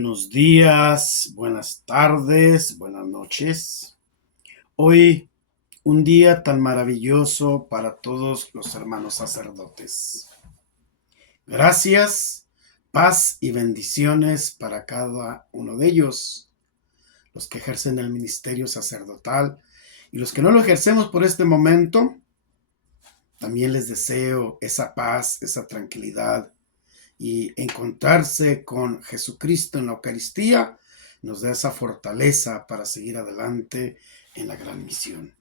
Buenos días, buenas tardes, buenas noches. Hoy un día tan maravilloso para todos los hermanos sacerdotes. Gracias, paz y bendiciones para cada uno de ellos, los que ejercen el ministerio sacerdotal y los que no lo ejercemos por este momento. También les deseo esa paz, esa tranquilidad y encontrarse con Jesucristo en la Eucaristía nos da esa fortaleza para seguir adelante en la gran misión.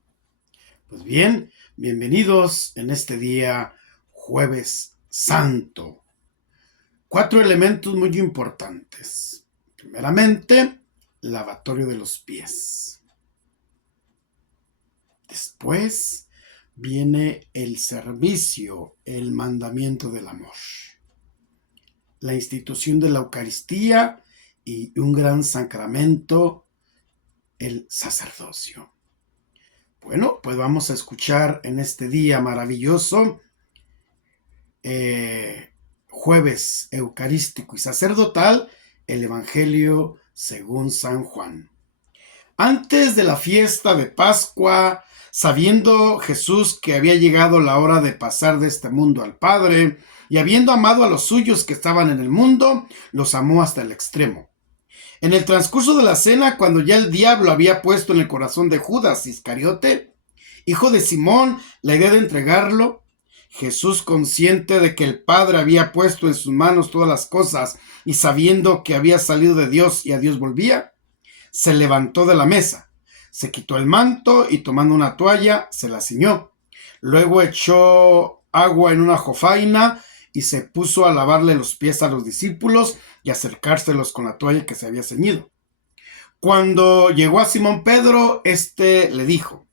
Pues bien, bienvenidos en este día Jueves Santo. 4 elementos muy importantes. Primeramente, lavatorio de los pies. Después viene el servicio, el mandamiento del amor. La institución de la Eucaristía y un gran sacramento, el sacerdocio. Bueno, pues vamos a escuchar en este día maravilloso, jueves eucarístico y sacerdotal, el Evangelio según San Juan. Antes de la fiesta de Pascua, sabiendo Jesús que había llegado la hora de pasar de este mundo al Padre, y habiendo amado a los suyos que estaban en el mundo, los amó hasta el extremo. En el transcurso de la cena, cuando ya el diablo había puesto en el corazón de Judas Iscariote, hijo de Simón, la idea de entregarlo, Jesús, consciente de que el Padre había puesto en sus manos todas las cosas y sabiendo que había salido de Dios y a Dios volvía, se levantó de la mesa, se quitó el manto y tomando una toalla se la ciñó. Luego echó agua en una jofaina y se puso a lavarle los pies a los discípulos y acercárselos con la toalla que se había ceñido. Cuando llegó a Simón Pedro, éste le dijo: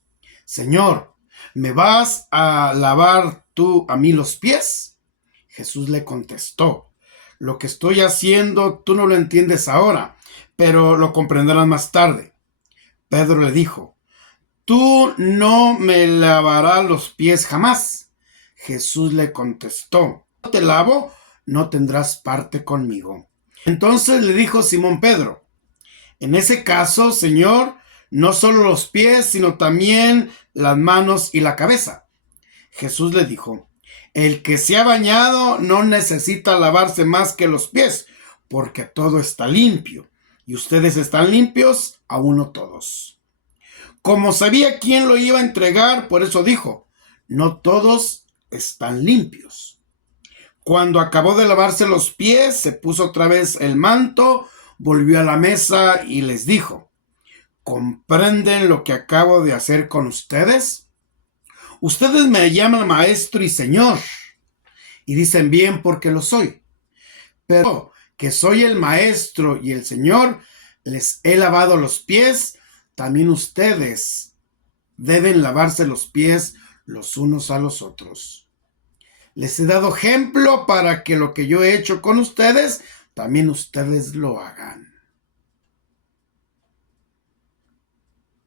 Señor, ¿me vas a lavar tú a mí los pies? Jesús le contestó: lo que estoy haciendo tú no lo entiendes ahora, pero lo comprenderás más tarde. Pedro le dijo: tú no me lavarás los pies jamás. Jesús le contestó: no te lavo, no tendrás parte conmigo. Entonces le dijo Simón Pedro: en ese caso, Señor, no solo los pies, sino también las manos y la cabeza. Jesús le dijo: el que se ha bañado no necesita lavarse más que los pies, porque todo está limpio, y ustedes están limpios, aún no todos. Como sabía quién lo iba a entregar, por eso dijo: no todos están limpios. Cuando acabó de lavarse los pies, se puso otra vez el manto, volvió a la mesa y les dijo: ¿comprenden lo que acabo de hacer con ustedes? Ustedes me llaman maestro y señor, y dicen bien porque lo soy. Pero que soy el maestro y el señor, les he lavado los pies, también ustedes deben lavarse los pies los unos a los otros. Les he dado ejemplo para que lo que yo he hecho con ustedes, también ustedes lo hagan.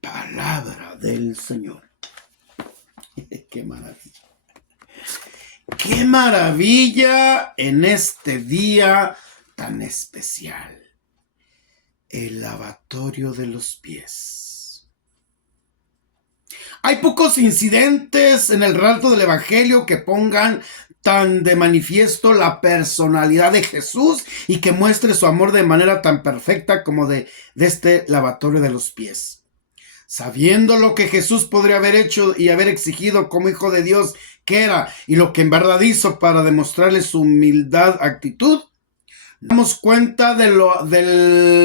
Palabra del Señor. ¡Qué maravilla! ¡Qué maravilla en este día tan especial! El lavatorio de los pies. Hay pocos incidentes en el relato del Evangelio que pongan tan de manifiesto la personalidad de Jesús y que muestre su amor de manera tan perfecta como de este lavatorio de los pies. Sabiendo lo que Jesús podría haber hecho y haber exigido como hijo de Dios que era, y lo que en verdad hizo para demostrarle su humildad actitud, nos damos cuenta de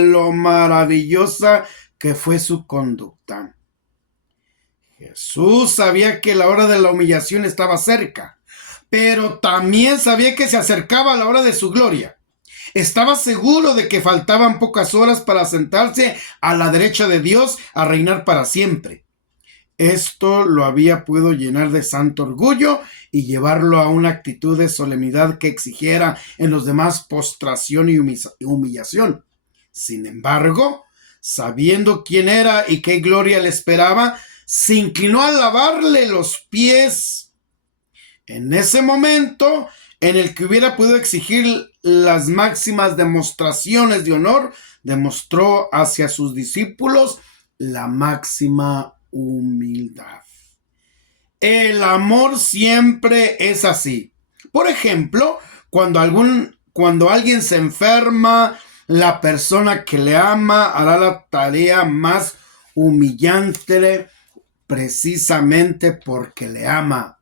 lo maravillosa que fue su conducta. Jesús sabía que la hora de la humillación estaba cerca, pero también sabía que se acercaba la hora de su gloria. Estaba seguro de que faltaban pocas horas para sentarse a la derecha de Dios a reinar para siempre. Esto lo había podido llenar de santo orgullo y llevarlo a una actitud de solemnidad que exigiera en los demás postración y humillación. Sin embargo, sabiendo quién era y qué gloria le esperaba, se inclinó a lavarle los pies. En ese momento, en el que hubiera podido exigir las máximas demostraciones de honor, demostró hacia sus discípulos la máxima humildad. El amor siempre es así. Por ejemplo, cuando alguien se enferma, la persona que le ama hará la tarea más humillante precisamente porque le ama.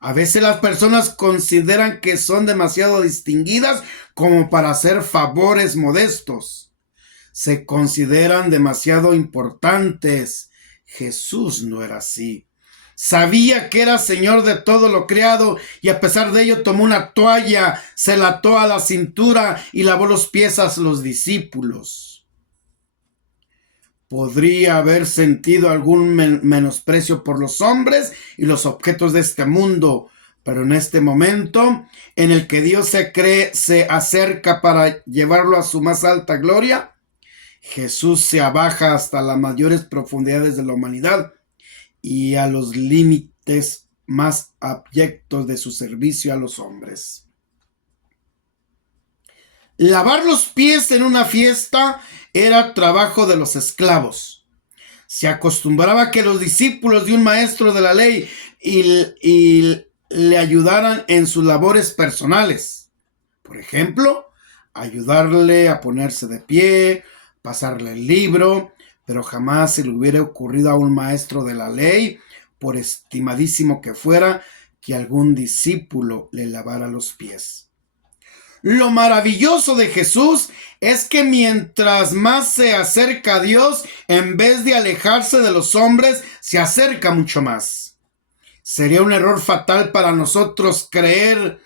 A veces las personas consideran que son demasiado distinguidas como para hacer favores modestos. Se consideran demasiado importantes. Jesús no era así. Sabía que era Señor de todo lo creado y a pesar de ello tomó una toalla, se la ató a la cintura y lavó los pies a los discípulos. Podría haber sentido algún menosprecio por los hombres y los objetos de este mundo, pero en este momento en el que Dios se acerca para llevarlo a su más alta gloria, Jesús se abaja hasta las mayores profundidades de la humanidad y a los límites más abyectos de su servicio a los hombres. Lavar los pies en una fiesta era trabajo de los esclavos. Se acostumbraba que los discípulos de un maestro de la ley y le ayudaran en sus labores personales. Por ejemplo, ayudarle a ponerse de pie, pasarle el libro, pero jamás se le hubiera ocurrido a un maestro de la ley, por estimadísimo que fuera, que algún discípulo le lavara los pies. Lo maravilloso de Jesús es que mientras más se acerca a Dios, en vez de alejarse de los hombres, se acerca mucho más. Sería un error fatal para nosotros creer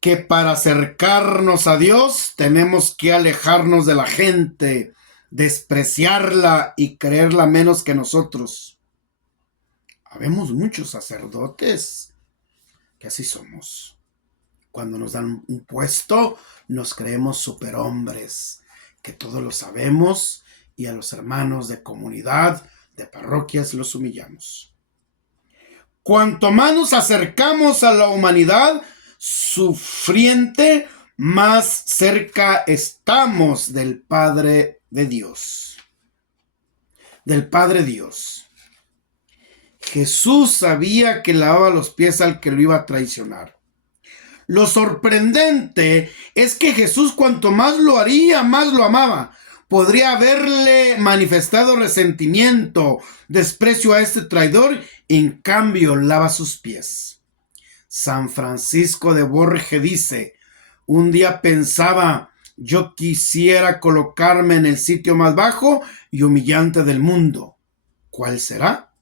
que para acercarnos a Dios tenemos que alejarnos de la gente, despreciarla y creerla menos que nosotros. Habemos muchos sacerdotes que así somos. Cuando nos dan un puesto, nos creemos superhombres, que todo lo sabemos, y a los hermanos de comunidad, de parroquias, los humillamos. Cuanto más nos acercamos a la humanidad sufriente, más cerca estamos del Padre de Dios. Del Padre Dios. Jesús sabía que lavaba los pies al que lo iba a traicionar. Lo sorprendente es que Jesús, cuanto más lo haría, más lo amaba. Podría haberle manifestado resentimiento, desprecio a este traidor, en cambio lava sus pies. San Francisco de Borges dice: un día pensaba, yo quisiera colocarme en el sitio más bajo y humillante del mundo. ¿Cuál será?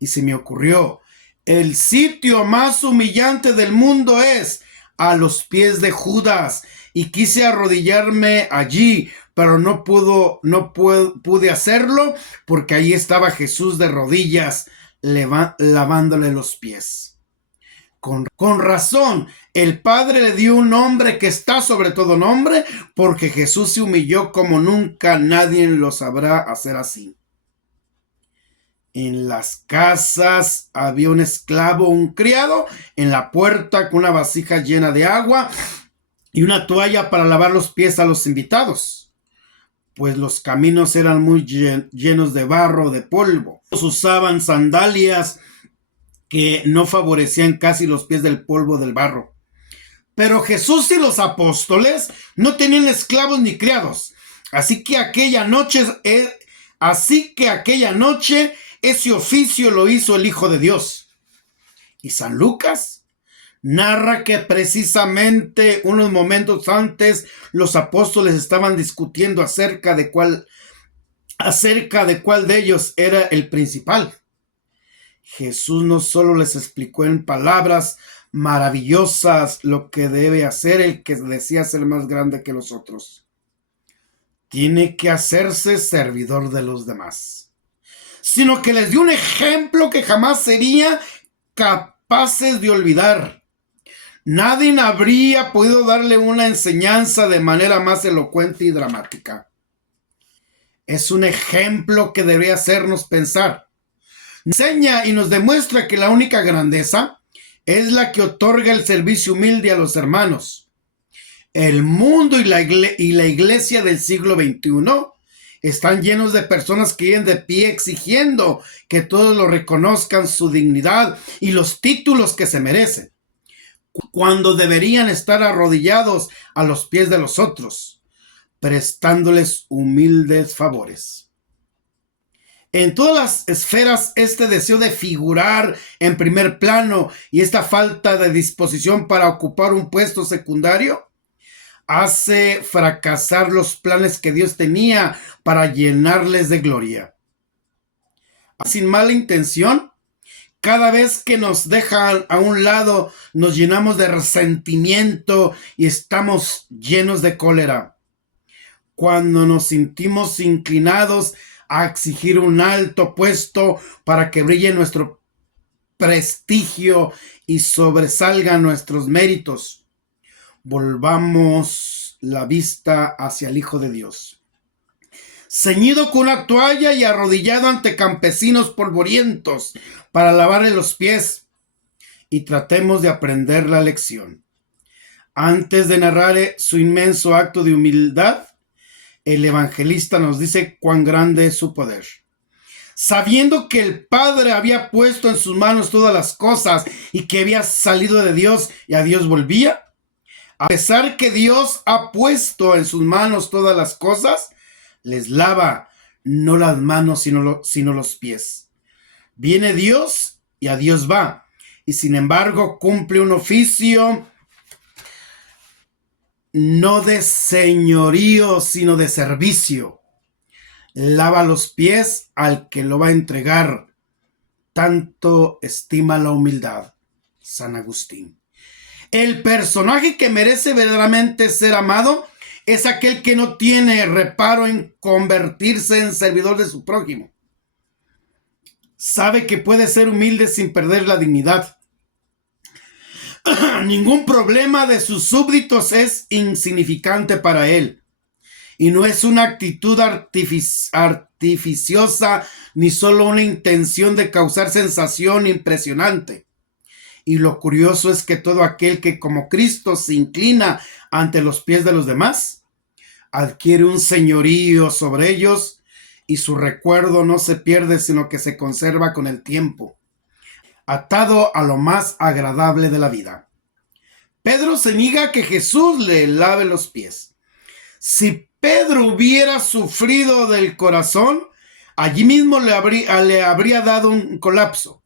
Y se me ocurrió, el sitio más humillante del mundo es a los pies de Judas, y quise arrodillarme allí, pero no pude hacerlo porque ahí estaba Jesús de rodillas lavándole los pies. Con razón, el Padre le dio un nombre que está sobre todo nombre, porque Jesús se humilló como nunca nadie lo sabrá hacer así. En las casas había un esclavo, un criado, en la puerta con una vasija llena de agua y una toalla para lavar los pies a los invitados, pues los caminos eran muy llenos de barro, de polvo. Usaban sandalias que no favorecían casi los pies del polvo del barro. Pero Jesús y los apóstoles no tenían esclavos ni criados, así que aquella noche ese oficio lo hizo el Hijo de Dios. Y San Lucas narra que precisamente unos momentos antes los apóstoles estaban discutiendo acerca de cuál de ellos era el principal. Jesús no solo les explicó en palabras maravillosas lo que debe hacer el que decía ser más grande que los otros. Tiene que hacerse servidor de los demás, sino que les dio un ejemplo que jamás serían capaces de olvidar. Nadie habría podido darle una enseñanza de manera más elocuente y dramática. Es un ejemplo que debería hacernos pensar. Enseña y nos demuestra que la única grandeza es la que otorga el servicio humilde a los hermanos. El mundo y la iglesia del siglo XXI están llenos de personas que viven de pie exigiendo que todos lo reconozcan su dignidad y los títulos que se merecen, cuando deberían estar arrodillados a los pies de los otros, prestándoles humildes favores. En todas las esferas, este deseo de figurar en primer plano y esta falta de disposición para ocupar un puesto secundario hace fracasar los planes que Dios tenía para llenarles de gloria. Sin mala intención, cada vez que nos dejan a un lado, nos llenamos de resentimiento y estamos llenos de cólera. Cuando nos sentimos inclinados a exigir un alto puesto para que brille nuestro prestigio y sobresalgan nuestros méritos, volvamos la vista hacia el Hijo de Dios, ceñido con una toalla y arrodillado ante campesinos polvorientos para lavarle los pies, y tratemos de aprender la lección. Antes de narrar su inmenso acto de humildad, el evangelista nos dice cuán grande es su poder. Sabiendo que el Padre había puesto en sus manos todas las cosas y que había salido de Dios y a Dios volvía, a pesar que Dios ha puesto en sus manos todas las cosas, les lava no las manos sino los pies. Viene Dios y a Dios va, y sin embargo cumple un oficio no de señorío sino de servicio. Lava los pies al que lo va a entregar. Tanto estima la humildad. San Agustín. El personaje que merece verdaderamente ser amado es aquel que no tiene reparo en convertirse en servidor de su prójimo. Sabe que puede ser humilde sin perder la dignidad. Ningún problema de sus súbditos es insignificante para él. Y no es una actitud artificiosa ni solo una intención de causar sensación impresionante. Y lo curioso es que todo aquel que como Cristo se inclina ante los pies de los demás, adquiere un señorío sobre ellos y su recuerdo no se pierde sino que se conserva con el tiempo, atado a lo más agradable de la vida. Pedro se niega a que Jesús le lave los pies. Si Pedro hubiera sufrido del corazón, allí mismo le habría dado un colapso.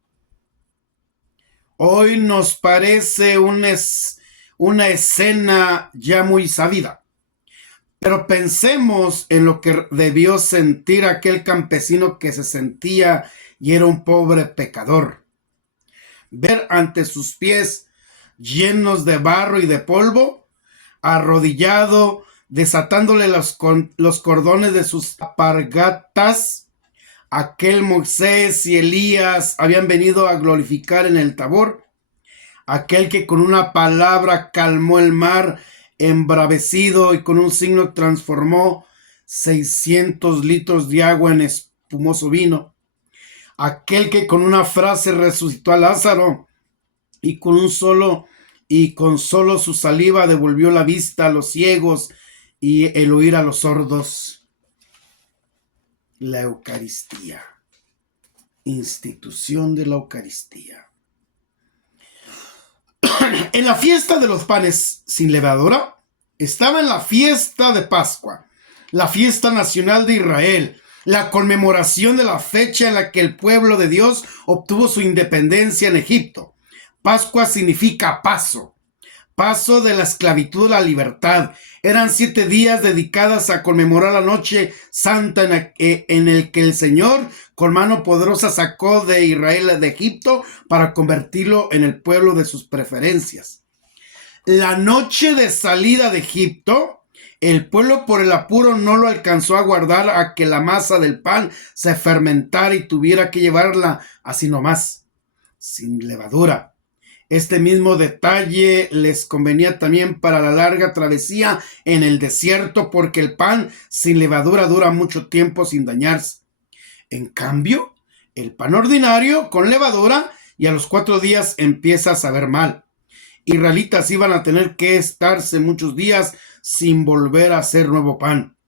Hoy nos parece una escena ya muy sabida, pero pensemos en lo que debió sentir aquel campesino que se sentía y era un pobre pecador. Ver ante sus pies llenos de barro y de polvo, arrodillado, desatándole los cordones de sus alpargatas, aquel Moisés y Elías habían venido a glorificar en el Tabor, aquel que con una palabra calmó el mar embravecido y con un signo transformó 600 litros de agua en espumoso vino, aquel que con una frase resucitó a Lázaro y con solo su saliva devolvió la vista a los ciegos y el oír a los sordos. La Eucaristía, institución de la Eucaristía. En la fiesta de los panes sin levadura estaba en la fiesta de Pascua, la fiesta nacional de Israel, la conmemoración de la fecha en la que el pueblo de Dios obtuvo su independencia en Egipto. Pascua significa paso de la esclavitud a la libertad. Eran 7 días dedicadas a conmemorar la noche santa en el que el Señor con mano poderosa sacó de Israel de Egipto para convertirlo en el pueblo de sus preferencias. La noche de salida de Egipto, el pueblo por el apuro no lo alcanzó a guardar a que la masa del pan se fermentara y tuviera que llevarla así nomás, sin levadura. Este mismo detalle les convenía también para la larga travesía en el desierto, porque el pan sin levadura dura mucho tiempo sin dañarse. En cambio, el pan ordinario con levadura y a los 4 días empieza a saber mal. Israelitas iban a tener que estarse muchos días sin volver a hacer nuevo pan.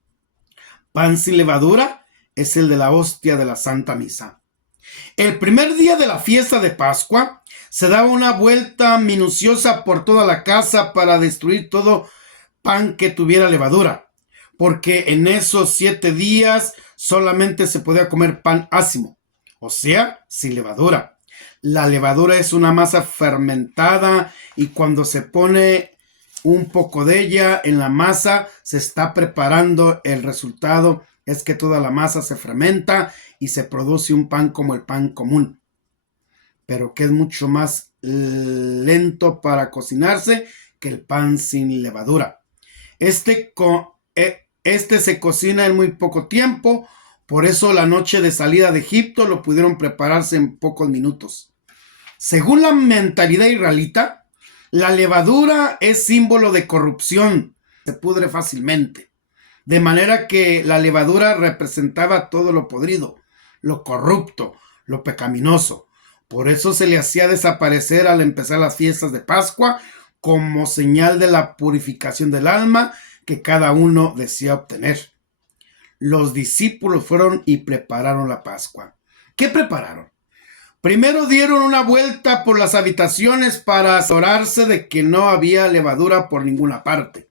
Pan sin levadura es el de la hostia de la Santa Misa. El primer día de la fiesta de Pascua se daba una vuelta minuciosa por toda la casa para destruir todo pan que tuviera levadura, porque en esos 7 días solamente se podía comer pan ácimo, o sea, sin levadura. La levadura es una masa fermentada y cuando se pone un poco de ella en la masa, se está preparando. El resultado es que toda la masa se fermenta y se produce un pan como el pan común, pero que es mucho más lento para cocinarse que el pan sin levadura. Este se cocina en muy poco tiempo, por eso la noche de salida de Egipto lo pudieron prepararse en pocos minutos. Según la mentalidad israelita, la levadura es símbolo de corrupción, se pudre fácilmente, de manera que la levadura representaba todo lo podrido, lo corrupto, lo pecaminoso. Por eso se le hacía desaparecer al empezar las fiestas de Pascua, como señal de la purificación del alma que cada uno desea obtener. Los discípulos fueron y prepararon la Pascua. ¿Qué prepararon? Primero dieron una vuelta por las habitaciones para asegurarse de que no había levadura por ninguna parte.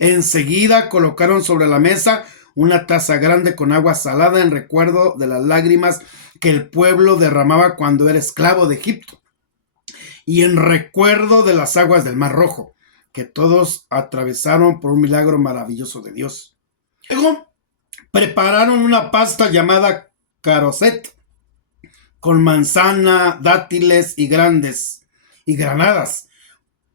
Enseguida colocaron sobre la mesa una taza grande con agua salada en recuerdo de las lágrimas que el pueblo derramaba cuando era esclavo de Egipto, y en recuerdo de las aguas del Mar Rojo, que todos atravesaron por un milagro maravilloso de Dios. Luego prepararon una pasta llamada caroset, con manzana, dátiles y granadas,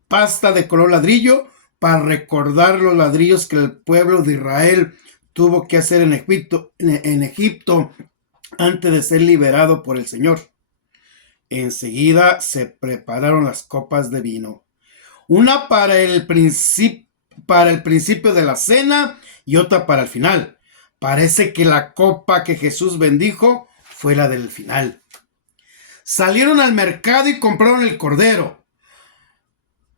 pasta de color ladrillo, para recordar los ladrillos que el pueblo de Israel tuvo que hacer en Egipto antes de ser liberado por el Señor. Enseguida se prepararon las copas de vino, una para el principio de la cena y otra para el final. Parece que la copa que Jesús bendijo fue la del final. Salieron al mercado y compraron el cordero,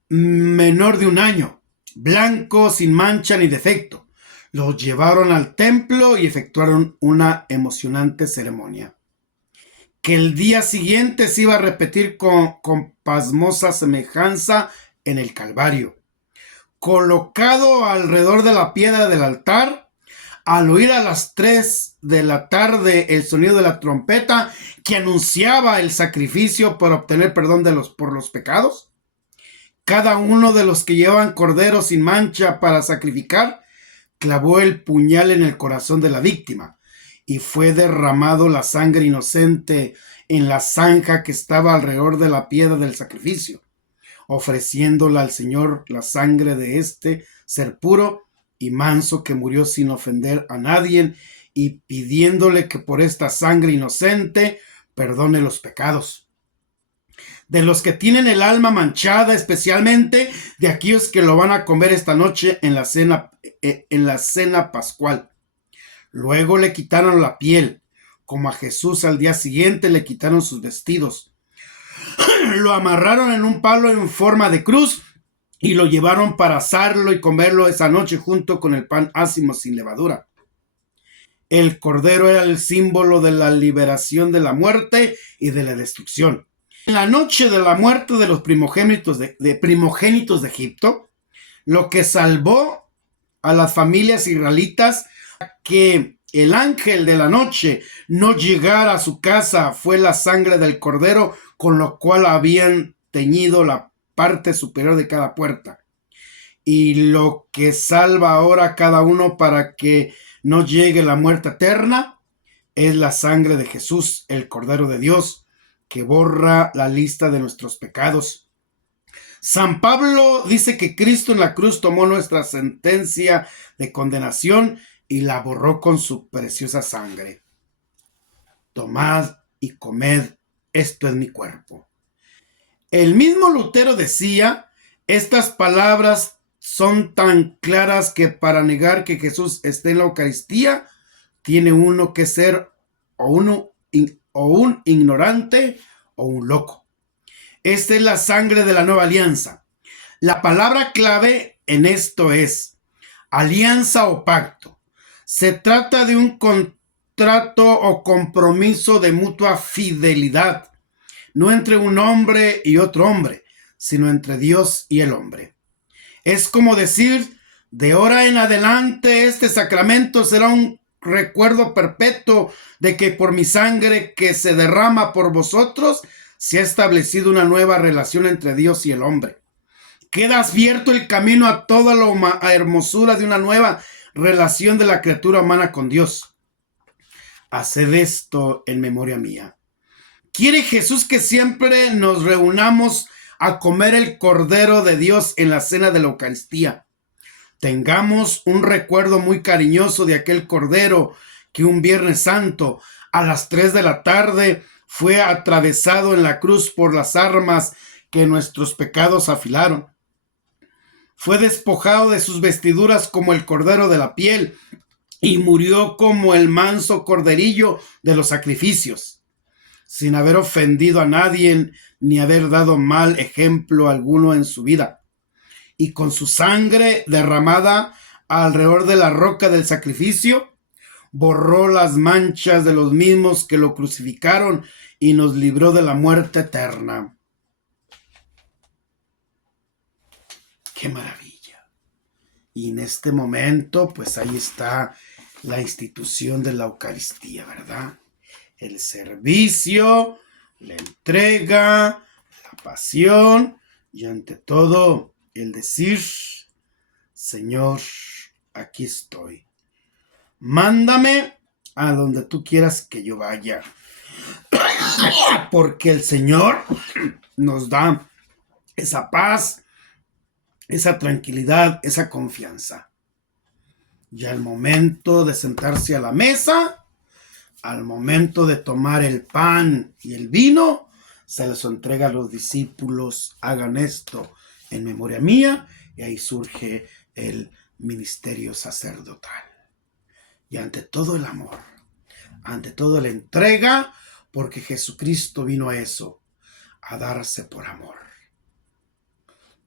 menor de 1 año, blanco, sin mancha ni defecto. Lo llevaron al templo y efectuaron una emocionante ceremonia, que el día siguiente se iba a repetir con pasmosa semejanza en el Calvario. Colocado alrededor de la piedra del altar, al oír a las 3 de la tarde el sonido de la trompeta que anunciaba el sacrificio para obtener perdón por los pecados, cada uno de los que llevaban cordero sin mancha para sacrificar clavó el puñal en el corazón de la víctima, y fue derramado la sangre inocente en la zanja que estaba alrededor de la piedra del sacrificio, ofreciéndola al Señor la sangre de este ser puro y manso que murió sin ofender a nadie, y pidiéndole que por esta sangre inocente perdone los pecados de los que tienen el alma manchada, especialmente de aquellos que lo van a comer esta noche en la cena pascual. Luego le quitaron la piel, como a Jesús al día siguiente le quitaron sus vestidos. Lo amarraron en un palo en forma de cruz y lo llevaron para asarlo y comerlo esa noche junto con el pan ácimo sin levadura. El cordero era el símbolo de la liberación de la muerte y de la destrucción. En la noche de la muerte de los primogénitos de Egipto, lo que salvó a las familias israelitas que el ángel de la noche no llegara a su casa fue la sangre del cordero, con lo cual habían teñido la parte superior de cada puerta. Y lo que salva ahora a cada uno para que no llegue la muerte eterna es la sangre de Jesús, el Cordero de Dios, que borra la lista de nuestros pecados. San Pablo dice que Cristo en la cruz tomó nuestra sentencia de condenación y la borró con su preciosa sangre. Tomad y comed, esto es mi cuerpo. El mismo Lutero decía, estas palabras son tan claras que para negar que Jesús esté en la Eucaristía, tiene uno que ser o un ignorante o un loco. Esta es la sangre de la nueva alianza. La palabra clave en esto es alianza o pacto. Se trata de un contrato o compromiso de mutua fidelidad, no entre un hombre y otro hombre, sino entre Dios y el hombre. Es como decir, de ahora en adelante este sacramento será un recuerdo perpetuo de que por mi sangre que se derrama por vosotros, se ha establecido una nueva relación entre Dios y el hombre. Queda abierto el camino a toda la hermosura de una nueva relación de la criatura humana con Dios. Haced esto en memoria mía. Quiere Jesús que siempre nos reunamos a comer el Cordero de Dios en la cena de la Eucaristía. Tengamos un recuerdo muy cariñoso de aquel Cordero que un Viernes Santo a las 3 de la tarde fue atravesado en la cruz por las armas que nuestros pecados afilaron. Fue despojado de sus vestiduras como el cordero de la piel y murió como el manso corderillo de los sacrificios, sin haber ofendido a nadie ni haber dado mal ejemplo alguno en su vida. Y con su sangre derramada alrededor de la roca del sacrificio, borró las manchas de los mismos que lo crucificaron y nos libró de la muerte eterna. ¡Qué maravilla! Y en este momento, pues ahí está la institución de la Eucaristía, ¿verdad? El servicio, la entrega, la pasión y ante todo el decir, Señor, aquí estoy. Mándame a donde tú quieras que yo vaya. Porque el Señor nos da esa paz, esa tranquilidad, esa confianza. Y al momento de sentarse a la mesa, al momento de tomar el pan y el vino, se les entrega a los discípulos, hagan esto en memoria mía, y ahí surge el ministerio sacerdotal. Y ante todo el amor, ante todo la entrega, porque Jesucristo vino a eso, a darse por amor.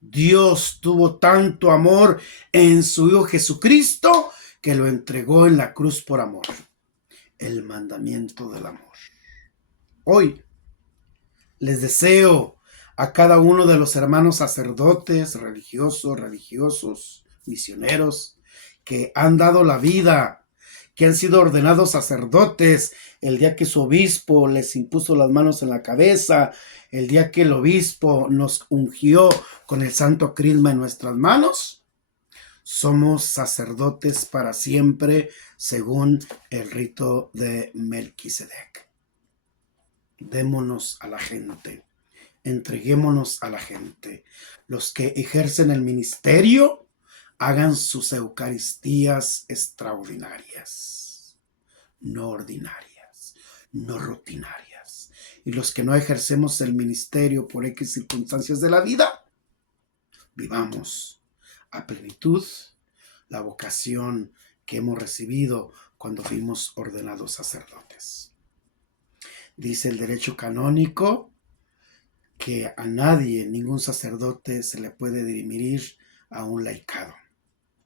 Dios tuvo tanto amor en su Hijo Jesucristo que lo entregó en la cruz por amor. El mandamiento del amor. Hoy les deseo a cada uno de los hermanos sacerdotes, religiosos, misioneros, que han dado la vida, que han sido ordenados sacerdotes, el día que su obispo les impuso las manos en la cabeza, el día que el obispo nos ungió con el santo crisma en nuestras manos, somos sacerdotes para siempre según el rito de Melquisedec. Démonos a la gente, entreguémonos a la gente. Los que ejercen el ministerio, hagan sus Eucaristías extraordinarias, no ordinarias, no rutinarias. Y los que no ejercemos el ministerio por X circunstancias de la vida, vivamos a plenitud la vocación que hemos recibido cuando fuimos ordenados sacerdotes. Dice el derecho canónico que a nadie, ningún sacerdote, se le puede dirimir a un laicado.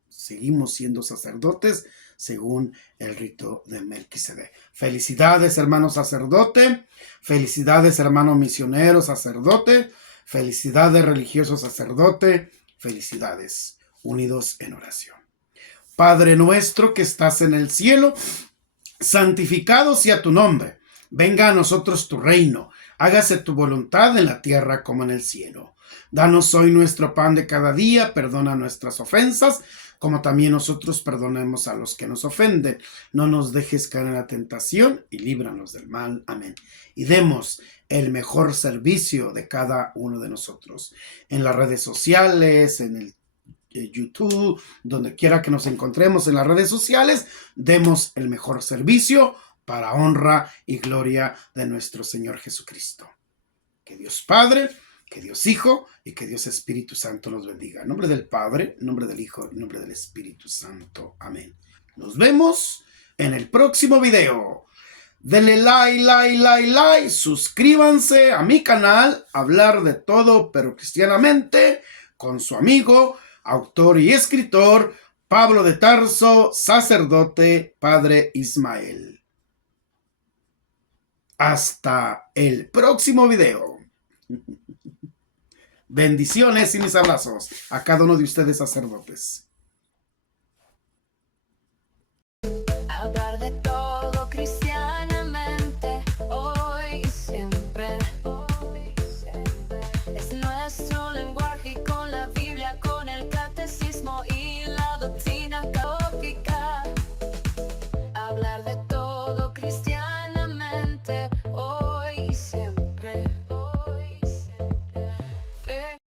Seguimos siendo sacerdotes según el rito de Melquisedec. Felicidades, hermano sacerdote. Felicidades, hermano misionero sacerdote. Felicidades, religioso sacerdote. Felicidades, unidos en oración. Padre nuestro que estás en el cielo, santificado sea tu nombre. Venga a nosotros tu reino. Hágase tu voluntad en la tierra como en el cielo. Danos hoy nuestro pan de cada día. Perdona nuestras ofensas, como también nosotros perdonamos a los que nos ofenden. No nos dejes caer en la tentación y líbranos del mal. Amén. Y demos el mejor servicio de cada uno de nosotros. En las redes sociales, en el YouTube, donde quiera que nos encontremos en las redes sociales, demos el mejor servicio para honra y gloria de nuestro Señor Jesucristo. Que Dios Padre, que Dios Hijo y que Dios Espíritu Santo nos bendiga. En nombre del Padre, en nombre del Hijo, en nombre del Espíritu Santo. Amén. Nos vemos en el próximo video. Denle like, suscríbanse a mi canal, Hablar de Todo pero Cristianamente, con su amigo, autor y escritor, Pablo de Tarso, sacerdote, Padre Ismael. Hasta el próximo video. Bendiciones y mis abrazos a cada uno de ustedes, sacerdotes.